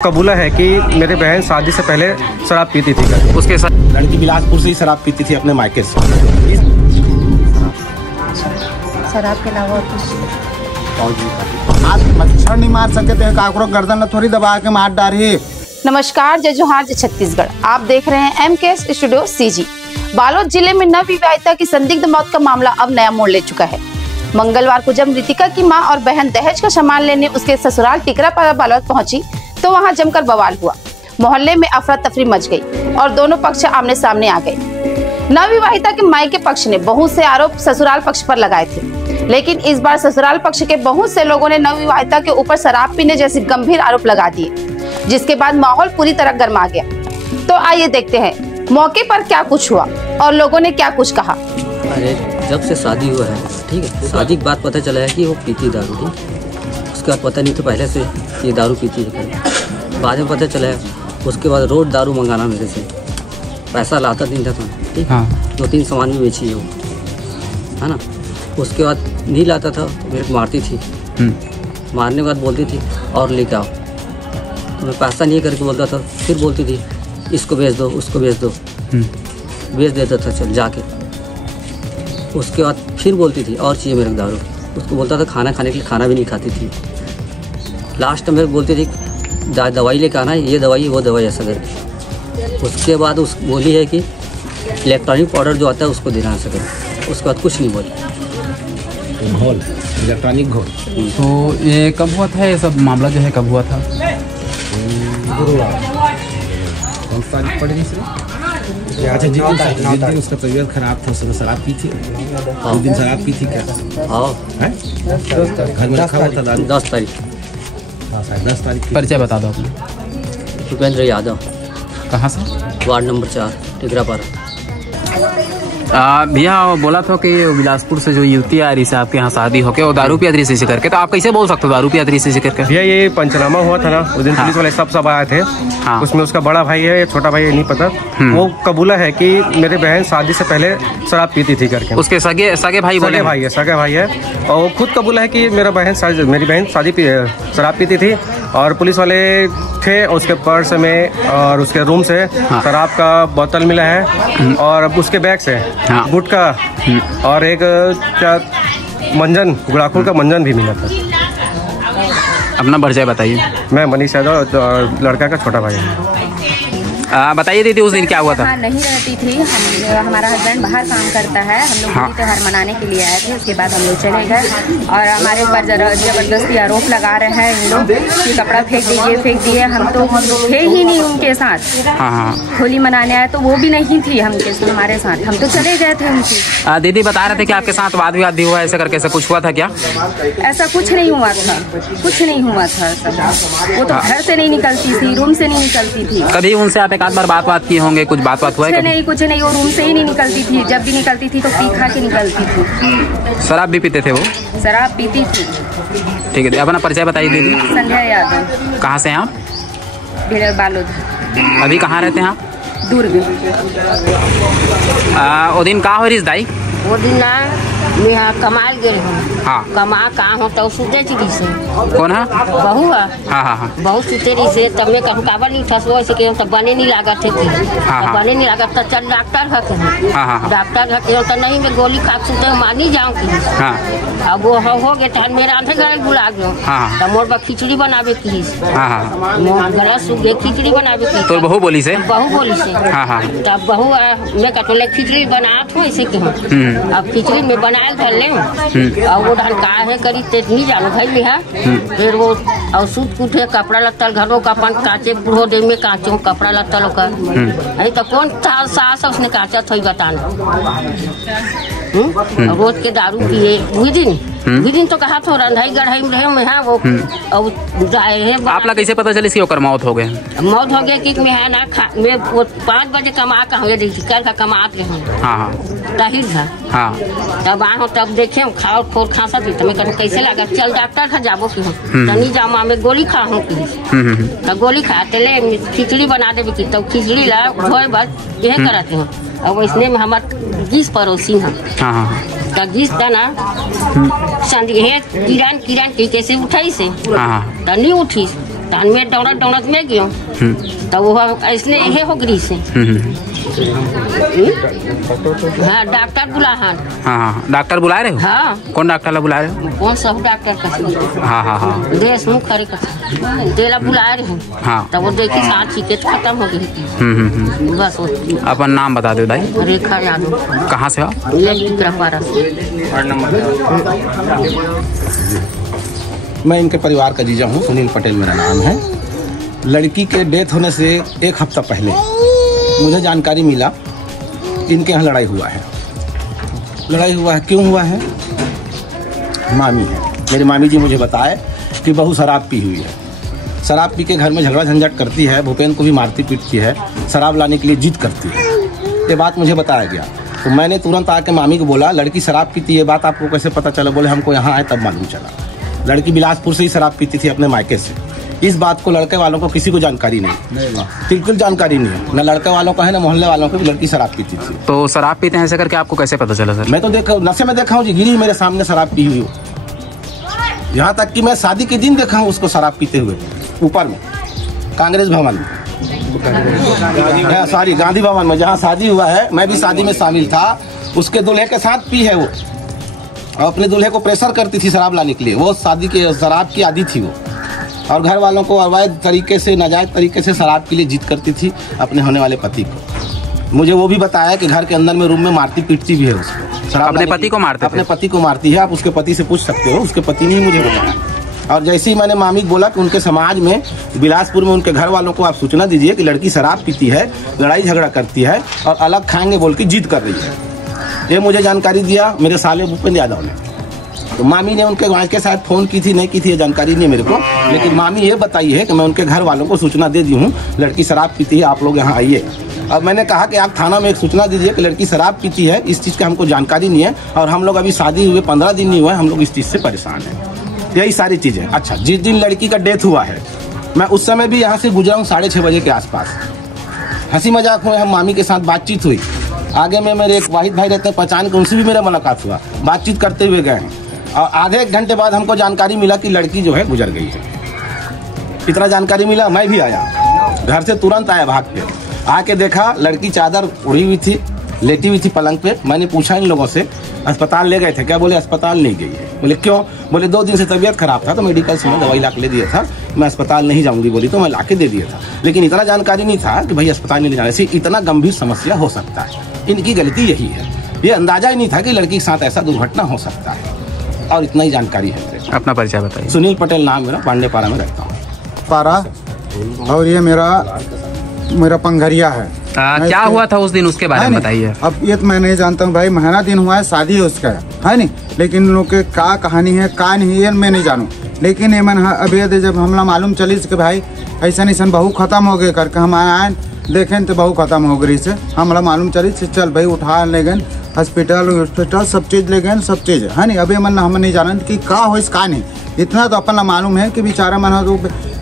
कबूला है कि मेरी बहन शादी से पहले शराब पीती थी। उसके साथ लड़की बिलासपुर से ही शराब पीती थी अपने मायके से। शराब के अलावा कुछ आप मच्छर नहीं मार सकते थे, काकरो गर्दन में थोड़ी दबा के मार डाली। नमस्कार, जय जोहार, जय छत्तीसगढ़। आप देख रहे हैं MKS स्टूडियो CG। बालोद जिले में नवविवाहिता की संदिग्ध मौत का मामला अब नया मोड़ ले चुका है। मंगलवार को जब मृतिका की मां और बहन दहेज का सामान लेने उसके ससुराल टिकरापारा बालोद पहुंची तो वहां जमकर बवाल हुआ। मोहल्ले में अफरा तफरी मच गई और दोनों पक्ष आमने सामने आ गए। नवविवाहिता के मायके पक्ष ने बहुत से आरोप ससुराल पक्ष पर लगाए थे, लेकिन इस बार ससुराल पक्ष के बहुत से लोगों ने नवविवाहिता के ऊपर शराब पीने जैसे गंभीर आरोप लगा दिए, जिसके बाद माहौल पूरी तरह गर्मा गया। तो आइए देखते हैं मौके पर क्या कुछ हुआ और लोगों ने क्या कुछ कहा। अरे जब से शादी हुआ है, ठीक है, शादी के बाद पता चला है कि वो पीती दारू थी। उसके बाद पता नहीं था पहले से ये दारू पीती है, बाद में पता चला है। उसके बाद रोज दारू मंगाना मेरे से, पैसा लाता नहीं था, ठीक। हाँ। 2-3 सामान भी बेची है वो, है ना। उसके बाद नहीं लाता था तो मेरे को मारती थी। मारने के बाद बोलती थी और लेके आओ, तो मैं पैसा नहीं करके बोलता था। फिर बोलती थी इसको बेच दो, उसको बेच दो, बेच देता था चल जाके। उसके बाद फिर बोलती थी और चाहिए मेरे को दारू। उसको बोलता था खाना खाने के लिए, खाना भी नहीं खाती थी। लास्ट में बोलती थी दवाई लेकर आना है, ये दवाई वो दवाई, ऐसा करके। उसके बाद उस बोली है कि इलेक्ट्रॉनिक पाउडर जो आता है उसको देना ऐसा करके। उसके बाद कुछ नहीं बोली। घोल, इलेक्ट्रॉनिक घोल। तो ये कब हुआ था, ये सब मामला जो है कब हुआ था? गुरुवार। कौन सा तारीख पड़ रही है? अच्छा, जिस दिन उसका तबीयत खराब था उसने शराब पी थी। उस दिन शराब पी थी क्या? हाँ, घर में रखा हुआ था दारू। 10 तारीख। हाँ, 10 तारीख। परिचय बता दो अपने। भूपेंद्र यादव। कहाँ से? Ward number 4 Tikrapara. भैया बोला था कि बिलासपुर से जो युवती आ रही है आपके यहाँ शादी होके वो दारू पिया से करके, तो आप कैसे बोल सकते हो दारू पिया से करके? भैया ये पंचनामा हुआ था ना उस दिन। हाँ। पुलिस वाले सब आए थे। हाँ। उसमें उसका बड़ा भाई है, छोटा भाई है, नहीं पता। वो कबूला है कि मेरी बहन शादी से पहले शराब पीती थी करके। उसके सगे भाई बोले? सगे भाई है। और वो खुद कबूला है कि मेरी बहन शराब पीती थी। और पुलिस वाले थे, उसके पर्स में और उसके रूम से शराब का बोतल मिला है और उसके बैग से गुटखा और एक क्या मंजन, गुड़ाखुर का मंजन भी मिला था। अपना परिचय बताइए। मैं मनीष यादव, लड़का का छोटा भाई है। बताइए दीदी उस दिन क्या हुआ था? हाँ, नहीं रहती थी। हमारा हस्बैंड बाहर काम करता है। हम लोग होली त्योहार मनाने के लिए आए थे। उसके बाद हम लोग चले गए और हमारे ऊपर जबरदस्ती आरोप लगा रहे हैं इन लोग कि कपड़ा फेंक दिए। हम तो थे ही नहीं उनके साथ। होली मनाने आए तो वो भी नहीं थी हमारे साथ, हम तो चले गए थे उनकी। दीदी बता रहे थे कि आपके साथ वाद विवाद भी हुआ, ऐसा करके ऐसा कुछ हुआ था क्या? ऐसा कुछ नहीं हुआ था, कुछ नहीं हुआ था। वो तो घर से नहीं निकलती थी, रूम से नहीं निकलती थी। कभी उनसे आप एक आध बार बात किए होंगे, कुछ बात हुआ है? नहीं, कुछ नहीं। वो रूम से ही नहीं निकलती थी। जब भी निकलती थी तो पी खा के निकलती थी। शराब भी पीते थे वो? शराब पीती थी। ठीक है, अपना परिचय बताइए दीदी। संजय यादव। कहाँ से हैं आप? बालोद। अभी कहाँ रहते हैं आप? दुर्ग। वो दिन कहाँ हो रही दाई? वो दिन ना मैं कमाल गए हूँ। हाँ। कमा कहाँ हो तो सुते थी से। कौन है? बहू है। हाँ। बहुत सुते रही से, तब मैं कहूँ काबर नहीं ठसो ऐसे के तब बने नहीं लागत थे। बने नहीं लागत तो चल डॉक्टर है कहीं। डॉक्टर है तो नहीं, मैं गोली खा सुते मानी जाऊँ कहीं। अब वो हो गए तो मेरे आधे घर बुला गए तो मोर बा खिचड़ी बनावे की। गला सूख गए, खिचड़ी बनावे की। तो बहू बोली से? बहू बोली से। तब बहू मैं कहते खिचड़ी बनात हूँ ऐसे के। अब खिचड़ी में बनाए धर ले और वो धान का है करी नहीं जानो भाई में है। फिर वो और सूट कूट है, कपड़ा लत्ता घरों का अपन काचे बूढ़ो दे में काचो कपड़ा लत्ता लोग नहीं तो कौन था सास उसने काचा थोड़ी बताना। रोज के दारू पिए। वही दिन तो कहा था रंधाई गढ़ाई में रहे में है वो। आप लोग कैसे पता चली इसकी मौत हो गए? मौत हो गया कि मैं है ना मैं वो 5 बजे कमा का हुए कल का कमात रहे। ताहिर था। तब आहो तब देखे खाओ खोर खासा भी मैं कहूँ कैसे लगा, चल डॉक्टर था जाबो की हूँ नहीं जाओ माँ मैं गोली खा हूँ की। गोली खाते ले खिचड़ी बना देवे की, तब खिचड़ी ला धोए बस यह करते हूँ। और वैसने में हमारे 20 पड़ोसी हैं। तगीस तना संदेह किरण की कैसे उठाई से नहीं उठी तान में दौड़त में गयो तो वो ऐसने यही हो गई से। हाँ डॉक्टर बुला। हाँ डॉक्टर बुला रहे हो? हाँ। कौन डॉक्टर ला बुला रहे हो? कौन सा डॉक्टर का? हाँ देशमुख करे का तेला बुला रहे हो। हाँ तब वो देखी साथ ही के खत्म हो गई। बस अपन नाम बता दो भाई। रेखा यादव। कहाँ से हो? मैं इनके परिवार का जीजा हूँ, सुनील पटेल मेरा नाम है। लड़की के डेथ होने से एक हफ्ता पहले मुझे जानकारी मिला इनके यहाँ लड़ाई हुआ है। क्यों हुआ है? मामी है, मेरी मामी जी मुझे बताए कि बहू शराब पी हुई है, शराब पी के घर में झगड़ा झंझट करती है, भूपेन को भी मारती पीटती है, शराब लाने के लिए जिद करती है। ये बात मुझे बताया गया तो मैंने तुरंत आके मामी को बोला लड़की शराब पीती है, बात आपको कैसे पता चला? बोले हमको यहाँ आए तब मालूम चला। लड़की बिलासपुर से ही शराब पीती थी अपने मायके से। इस बात को लड़के वालों को किसी को जानकारी नहीं, बिल्कुल जानकारी नहीं है, न लड़के वालों को है न मोहल्ले वालों को। लड़की शराब पीती थी। तो शराब पीते हैं ऐसे करके आपको कैसे पता चला सर? मैं तो देखा नशे में देखा हूँ जी, गिरी मेरे सामने शराब पी हुई। यहाँ तक कि मैं शादी के दिन देखा हूँ उसको शराब पीते हुए ऊपर में कांग्रेस भवन में, सॉरी गांधी भवन में जहाँ शादी हुआ है। मैं भी शादी में शामिल था। उसके दूल्हे के साथ पी है वो, अपने दूल्हे को प्रेशर करती थी शराब लाने के लिए। वो शादी के शराब की आदी थी वो, और घर वालों को अवैध तरीके से नाजायज तरीके से शराब के लिए जिद करती थी अपने होने वाले पति को। मुझे वो भी बताया कि घर के अंदर में रूम में मारती पीटती भी है उसको। शराब अपने पति को मारते? अपने पति को मारती है। आप उसके पति से पूछ सकते हो, उसके पति ने ही मुझे बताया। और जैसे ही मैंने मामी को बोला कि उनके समाज में बिलासपुर में उनके घर वालों को आप सूचना दीजिए कि लड़की शराब पीती है, लड़ाई झगड़ा करती है और अलग खाएंगे बोल के जिद कर रही है। ये मुझे जानकारी दिया मेरे साले भूपेन यादव ने। तो मामी ने उनके गाँव के साथ फ़ोन की थी नहीं की थी ये जानकारी नहीं मेरे को, लेकिन मामी ये बताई है कि मैं उनके घर वालों को सूचना दे दी हूँ लड़की शराब पीती है, आप लोग यहाँ आइए। अब मैंने कहा कि आप थाना में एक सूचना दीजिए कि लड़की शराब पीती है, इस चीज़ का हमको जानकारी नहीं है और हम लोग अभी शादी हुए 15 दिन नहीं हुआ है, हम लोग इस चीज़ से परेशान हैं। यही सारी चीज़ें। अच्छा, जिस दिन लड़की का डेथ हुआ है मैं उस समय भी यहाँ से गुजरा हूँ 6:30 बजे के आसपास। हंसी मजाक हुए, हम मामी के साथ बातचीत हुई। आगे में मेरे एक वाहिद भाई रहते हैं पहचान के, उनसे भी मेरा मुलाकात हुआ, बातचीत करते हुए गए हैं। और आधे एक घंटे बाद हमको जानकारी मिला कि लड़की जो है गुजर गई है। इतना जानकारी मिला, मैं भी आया, घर से तुरंत आया भाग के। आके देखा लड़की चादर उड़ी हुई थी, लेटी हुई थी पलंग पे। मैंने पूछा इन लोगों से अस्पताल ले गए थे क्या? बोले अस्पताल नहीं गई है। बोले क्यों? बोले 2 दिन से तबीयत खराब था तो मेडिकल से मैं दवाई ला के ले दिया था, मैं अस्पताल नहीं जाऊंगी बोली तो मैं ला के दे दिया था। लेकिन इतना जानकारी नहीं था कि भाई अस्पताल नहीं ले जाने से इतना गंभीर समस्या हो सकता है। इनकी गलती यही है, ये अंदाजा ही नहीं था कि लड़की के साथ ऐसा दुर्घटना हो सकता है। और इतना ही जानकारी है। अपना परिचय बताइए। सुनील पटेल नाम मेरा, पांडेपारा में रहता हूँ। पारा, और ये मेरा पंघरिया है। क्या हुआ था उस दिन, उसके बारे में बताइए। अब ये तो मैं नहीं जानता हूँ भाई, महीना दिन हुआ है, शादी है उसका, है नहीं, लेकिन इन लोग के का कहानी है का नहीं है मैं नहीं जानूँ। लेकिन ये मन अभी जब हमला मालूम चली कि भाई ऐसा बहू खत्म हो गए करके हम आए देखें तो बहू खत्म हो गई से हमला मालूम चली, चल भाई उठा ले गए हॉस्पिटल सब चीज़ ले गए, सब चीज़ है नहीं। अभी मन हम नहीं जानते कि का हो का नहीं। इतना तो अपन मालूम है कि बेचारा मन तो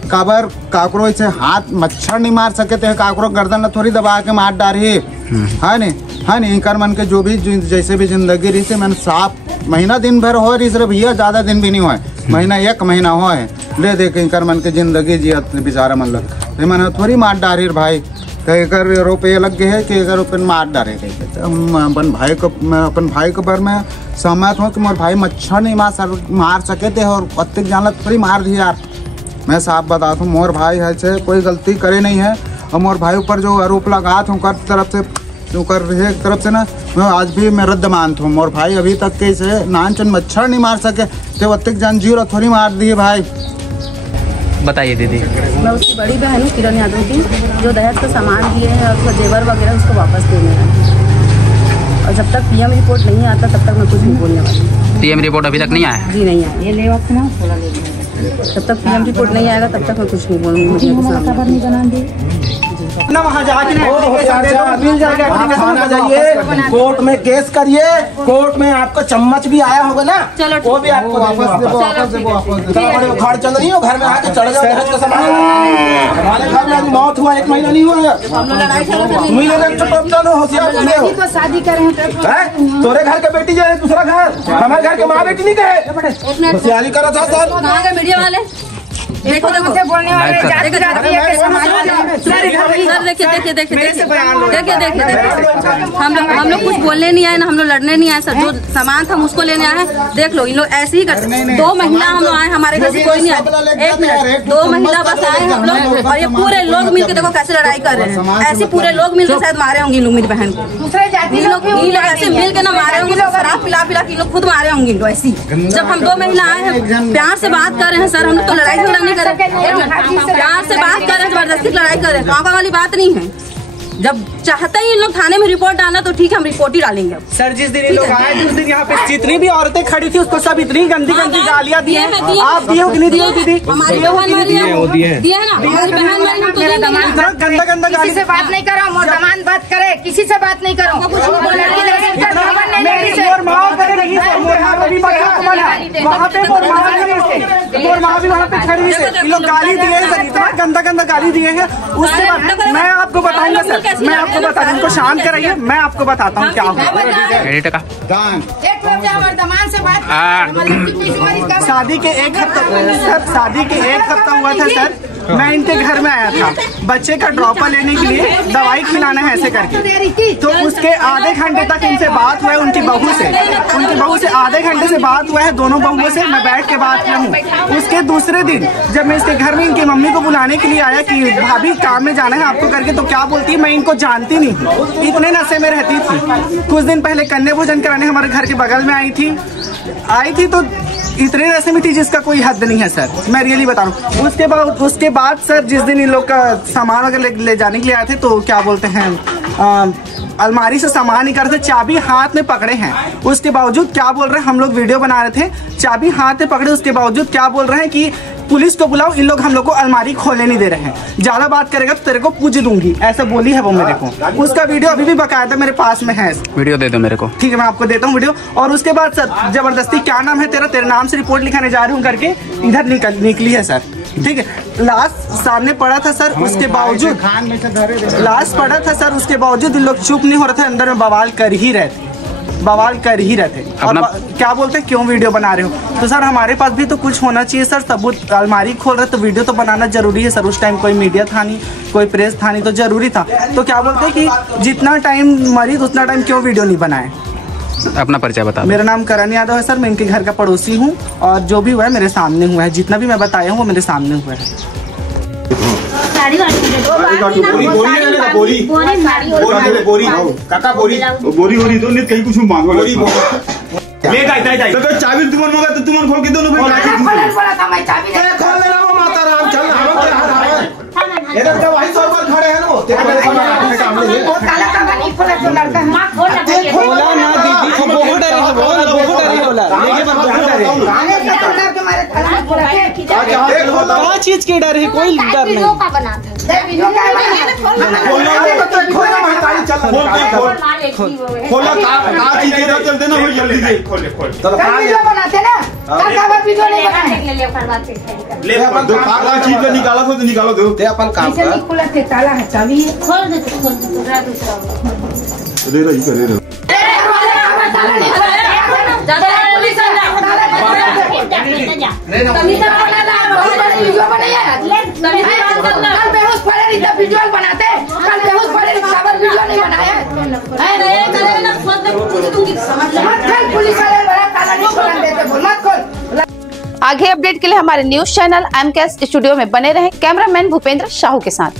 काबर काकरो से हाथ मच्छर नहीं मार सके थे, काकरो गर्दन थोड़ी दबा के मार डारी है नहीं। इनकर मन के जो भी जैसे भी जिंदगी रही से मन साफ महीना दिन भर हो रही सिर्फ भैया, ज़्यादा दिन भी नहीं हुआ, महीना 1 महीना हो है ले दे के इनकर मन के जिंदगी जिया बेचारा मन लग मन थोड़ी मार डारी भाई। एकर रुपये लग गए है कि एकर रुपये मार डारे अपन भाई के बारे में सहमत हूँ कि मोर भाई मच्छर नहीं मार सके थे और अत्यधिक जानला थोड़ी मार दी यार। मैं साफ बताता हूँ मोर भाई है से कोई गलती करे नहीं है और मोर भाई ऊपर जो आरोप लगा था उनकर तरफ से ना मैं आज भी मैं रद्द मानता हूँ। मोर भाई अभी तक के से नानचन मच्छर नहीं मार सके तो अत्यधिक जान जीरो थोड़ी मार दिए भाई। बताइए दीदी। मैं उसकी बड़ी बहन हूँ किरण यादव की, जो दहेज का सामान दिए हैं और उसका जेवर वगैरह उसको वापस देने हैं। और जब तक पीएम रिपोर्ट नहीं आता तब तक मैं कुछ नहीं बोलने वाली। पीएम रिपोर्ट अभी तक नहीं आया? जी नहीं आया। ये ले वक्त ना थोड़ा ले जब तक पीएम रिपोर्ट नहीं आएगा तब तक मैं कुछ नहीं बोलूँगी। कोर्ट में केस करिए, कोर्ट में आपका चम्मच भी आया होगा ना, वो भी आपको उखाड़ चल रही हो घर में आके चढ़ जाओ। हमारे घर में मौत हुआ 1 महीना नहीं हुआ, शादी करें तोरे घर के बेटी जो है दूसरा घर, हमारे घर के माँ बेटी नहीं गए होशियारी करा था सर। मीडिया वाले देखो देखो देखिए हम लोग कुछ बोलने नहीं आए ना, हम लोग लड़ने नहीं आए सर। जो सामान था हम उसको लेने आए हैं। देख लो इन लोग ऐसे ही करते। 2 महिला हम लोग आए, हमारे घर से कोई नहीं आए। 1 मिनट, 2 महिला बस आए हम लोग, और ये पूरे लोग मिलकर देखो कैसे लड़ाई कर रहे हैं। ऐसे पूरे लोग मिलकर शायद मारे होंगे लोग मेरी बहन को। इन लोग ऐसे मिल के ना मारे होंगे, शराब पिला पिला के लोग खुद मारे होंगे इनको ऐसी। जब हम 2 महिला आए हैं, प्यार से बात कर रहे हैं सर। हम लोग तो लड़ाई झगड़ा नहीं कर रहे, प्यार से बात कर रहे हैं, जबरदस्ती लड़ाई कर रहे हैं। काका वाली बात नहीं है। जब चाहते ही इन लोग थाने में रिपोर्ट डालना तो ठीक है, हम रिपोर्ट ही डालेंगे। सर जिस दिन ये लोग आए थे उस दिन यहाँ पे जितनी भी औरतें खड़ी थी उसको सब इतनी गंदी गंदी गालियाँ दी हैं। आप दिए हो कि नहीं दिए हो दीदी? हमारी दिए ना, हमारी बहन मारी हम तो गंदा गंदा गाली से बात नहीं करो, मोर्दमान बात करे, किसी से बात नहीं करो। वहाँ पे खड़ी थी, लोग गाली दिए हैं, इतना गंदा गंदा गाली दिए हैं। उसके बाद मैं आपको बताऊंगा सर, मैं आपको बता दूं, उनको शांत कराइए, मैं आपको बताता हूँ क्या हुआ। शादी के 1 हफ्ता सर, शादी के 1 हफ्ता हुआ था सर। मैं इनके घर में आया था बच्चे का ड्रॉपर लेने के लिए, दवाई खिलाना है ऐसे करके। तो उसके आधे घंटे तक इनसे बात हुआ है, उनकी बहू से आधे घंटे से बात हुआ है, दोनों बहुओं से मैं बैठ के बात किया हूँ। उसके दूसरे दिन जब मैं इसके घर में इनकी मम्मी को बुलाने के लिए आया कि भाभी काम में जाना है आपको करके, तो क्या बोलती है, मैं इनको जानती नहीं हूँ, इतने नशे में रहती थी। कुछ दिन पहले कन्या भोजन कराने हमारे घर के बगल में आई थी तो इतने नशे में थी जिसका कोई हद नहीं है सर, मैं रियली बता रहा हूँ। उसके बाद सर जिस दिन इन लोग का सामान वगैरह ले जाने के लिए आए थे, तो क्या बोलते हैं, अलमारी से सामान निकाल थे, चाबी हाथ में पकड़े हैं। उसके बावजूद क्या बोल रहे हैं, हम लोग वीडियो बना रहे थे, चाबी हाथ में पकड़े, उसके बावजूद क्या बोल रहे हैं कि पुलिस को बुलाओ, इन लोग हम लोग को अलमारी खोलने नहीं दे रहे हैं, ज्यादा बात करेगा तो तेरे को पूज दूंगी, ऐसा बोली है वो मेरे को। उसका वीडियो अभी भी बकायदा मेरे पास में है। वीडियो दे दो मेरे को। ठीक है, मैं आपको देता हूँ वीडियो। और उसके बाद सर जबरदस्ती क्या नाम है तेरा, तेरे नाम से रिपोर्ट लिखाने जा रही हूँ करके इधर निकली है सर। ठीक है, लास्ट सामने पड़ा था सर, उसके बावजूद लास्ट पड़ा था सर, उसके बावजूद इन लोग चुप नहीं हो रहे थे, अंदर में बवाल कर ही रहे थे। और क्या बोलते हैं, क्यों वीडियो बना रहे हो? तो सर हमारे पास भी तो कुछ होना चाहिए सर, सबूत। अलमारी खोल रहे तो वीडियो तो बनाना जरूरी है सर। उस टाइम कोई मीडिया था नहीं, कोई प्रेस था नहीं, तो जरूरी था। तो क्या बोलते हैं कि जितना टाइम मरीज उतना टाइम क्यों वीडियो नहीं बनाए? अपना परिचय बता। मेरा नाम करण यादव है सर, मैं इनके घर का पड़ोसी हूँ, और जो भी हुआ है मेरे सामने हुआ है, जितना भी मैं बताया हूँ वो मेरे सामने हुआ है। बोरी तो नहीं कहीं कुछ मांगो ले चाबी तुमन मगा तो तुमन खोल के दो ना भाई चाबी खोल ले रहा माता राम चल इधर का भाई सर पर खड़े हैं ना वो काला का नहीं खोला तो लड़का मां खोला ना दीदी बहुत डरी होला लेके मत बहुत डरी आने के डर के मारे थाना खोला के क्या चीज के डर है? कोई डर नहीं। वीडियो का बना था, वीडियो का खोला महतारी चल खोला का चीज इधर चल देना हो जल्दी से खोल चलो वीडियो बनाते ना का वीडियो नहीं बनाए ले अपन दो का चीज निकालो दो ते अपन काम कर नहीं खुला थे ताला है चाबी खोल दे दूसरा दे रही करे रे ज्यादा पुलिस कमीजा बना ला वीडियो बनाया कल बेहोश पड़े नहीं तब वीडियो बनाते, कल बेहोश पड़े नहीं खबर वीडियो नहीं बनाया अरे करे ना खोल दे पूछ दूंगी समझ मत कल पुलिस वाले बड़ा ताला नहीं खोलने देते, बोल मत खोल। आगे अपडेट के लिए हमारे न्यूज चैनल एमकेएस स्टूडियो में बने रहें। कैमरामैन भूपेंद्र साहू के साथ।